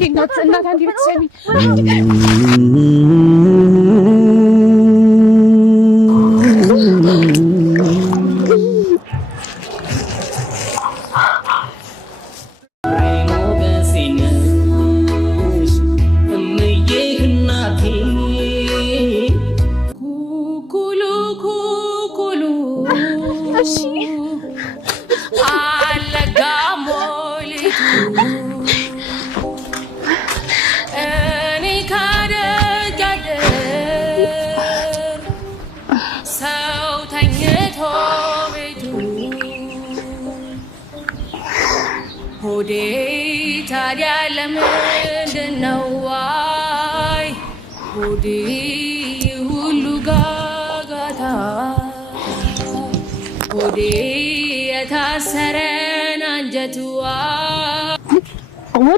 እንዴት እናት አንዴ ብትሰሚ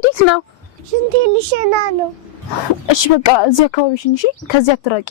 ወዴት ነው? ሽንቴ ልሸና ነው። እሺ በቃ እዚህ አካባቢ ሽንሺ፣ ከዚህ አትራቂ።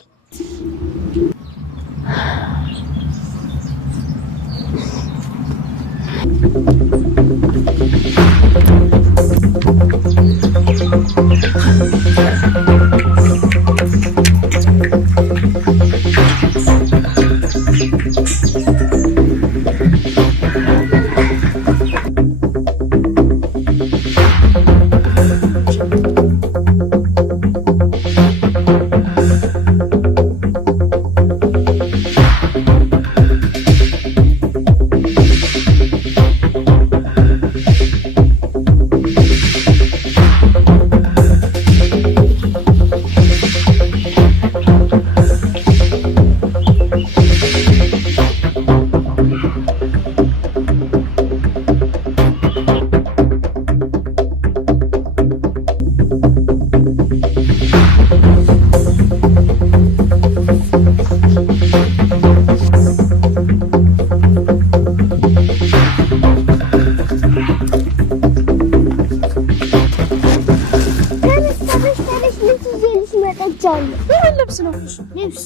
ልብስ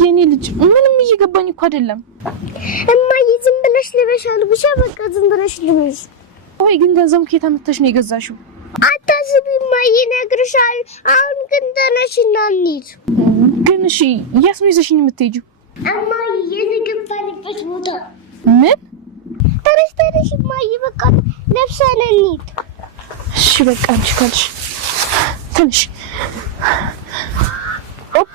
የኔ ልጅ ምንም እየገባኝ እኮ አይደለም። እማዬ ዝም ብለሽ ልበሻል ብቻ በቃ ዝም ብለሽ ልበሽ። ወይ ግን ገንዘብ ከየት አመጣሽ ነው የገዛሽው? አታስቢ እማዬ ነግርሻል። አሁን ግን ተነሽና እንሂድ። ግን እሺ የት ነው ይዘሽኝ የምትሄጂው? እማዬ የዝግባንበት ቦታ። ምን? ተነሽ እማዬ በቃ ለብሰን እንሂድ። እሺ በቃ አንቺ ካልሽ ትንሽ ኦፕ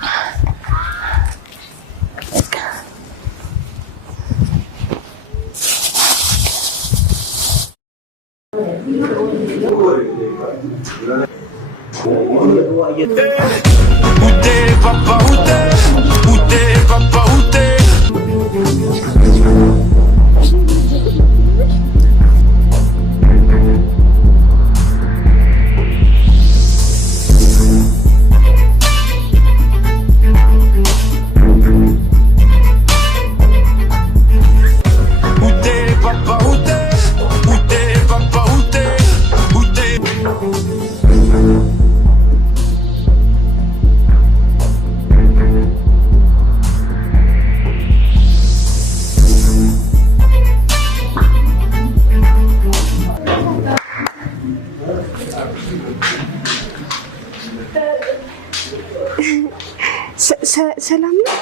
ሰላም ነው?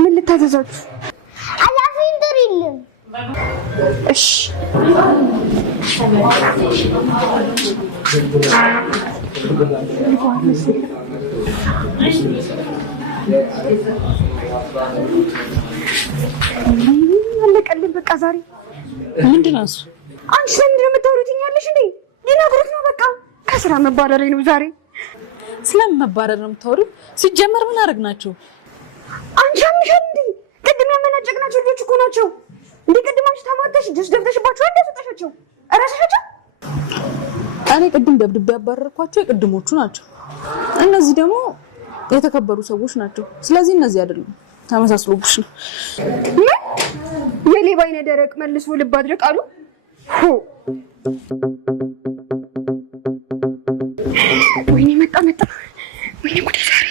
ምን ልታዘዛችሁ? አላፊን ጥሪልን። እሺ አለቀልን በቃ ዛሬ። ምንድነው እሱ? አንቺ ለምንድን ነው የምታወሩትኛለሽ እንዴ? ሊነግሩት ነው በቃ ከስራ መባረሬ ነው ዛሬ። ስለምን መባረር ነው የምታወሪው? ሲጀመር ምን አደረግናቸው? አንቺ አምሻል እንዴ? ቅድም ያመናጨቅናቸው ልጆች እኮ ናቸው እንዴ? ቅድም አንቺ ተማተሽ ድስ ደብተሽባቸው እንደሰጠሻቸው እራስሻቸው። እኔ ቅድም ደብድቤ ያባረርኳቸው የቅድሞቹ ናቸው። እነዚህ ደግሞ የተከበሩ ሰዎች ናቸው። ስለዚህ እነዚህ አይደሉም። ተመሳስሎብሽ ነው። የሌባ አይነ ደረቅ መልሶ ልብ አድርቅ አሉ። ወይኔ መጣ። ወይኔ ጉዴ ዛሬ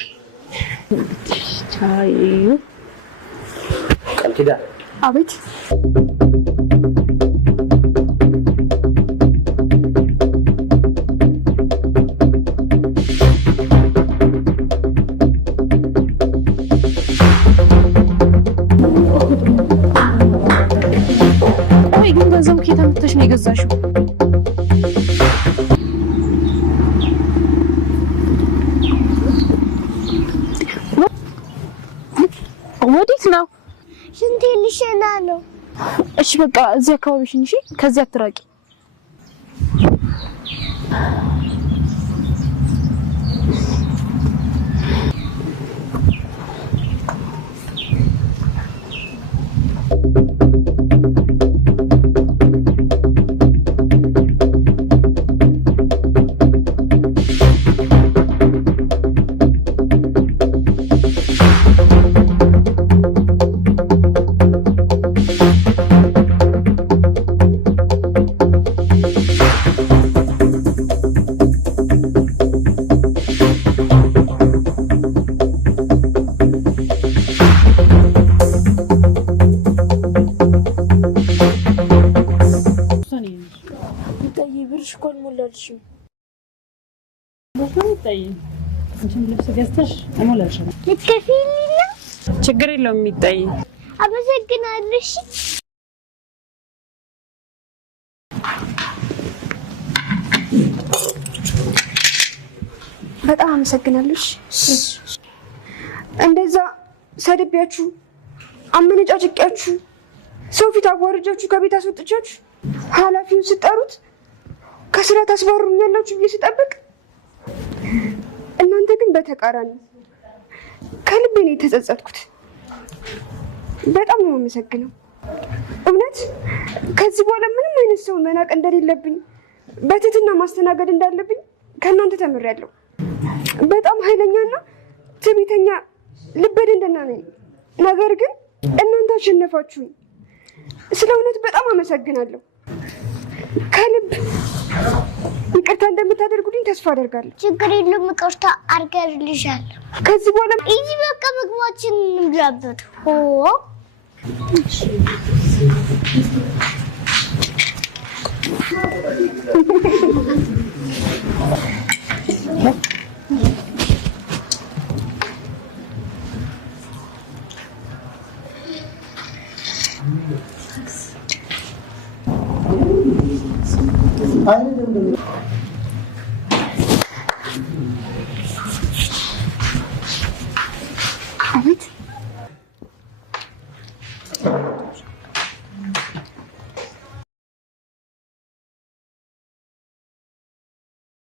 ታዩ ኪዳ አቤት ወይ ግን ገንዘቡ ከየት አምጥተሽ ነው የገዛሽው? ወዴት ነው? ሽንቴ ልሸና ነው። እሺ በቃ እዚህ አካባቢ ሽንሺ፣ ከዚህ አትራቂ። አልሞላልሽም። ልትከፊልኝ ነው? ችግር የለውም የሚታይ። አመሰግናለሁ። እሺ በጣም አመሰግናለሁ። እንደዛ ሰድቤያችሁ አመነጫጭቄያችሁ ሰው ፊት አዋርጃችሁ ከቤት አስወጥቻችሁ ኃላፊውን ስጠሩት ከስራ ታስባሩኛላችሁ ብዬ ስጠብቅ እናንተ ግን በተቃራኒ ከልቤ ነው የተጸጸትኩት። በጣም ነው የማመሰግነው። እውነት ከዚህ በኋላ ምንም አይነት ሰው መናቅ እንደሌለብኝ በትህትና ማስተናገድ እንዳለብኝ ከእናንተ ተምሬያለሁ። በጣም ኃይለኛና ትዕቢተኛ ልበ ደንደና ነኝ። ነገር ግን እናንተ አሸነፋችሁኝ። ስለ እውነት በጣም አመሰግናለሁ። ከልብ ይቅርታ እንደምታደርጉልኝ ተስፋ አደርጋለሁ። ችግር የለውም፣ ይቅርታ አድርጌልሻለሁ። ከዚህ በኋላ እዚህ በቃ ምግባችን እንብላበት። አቤት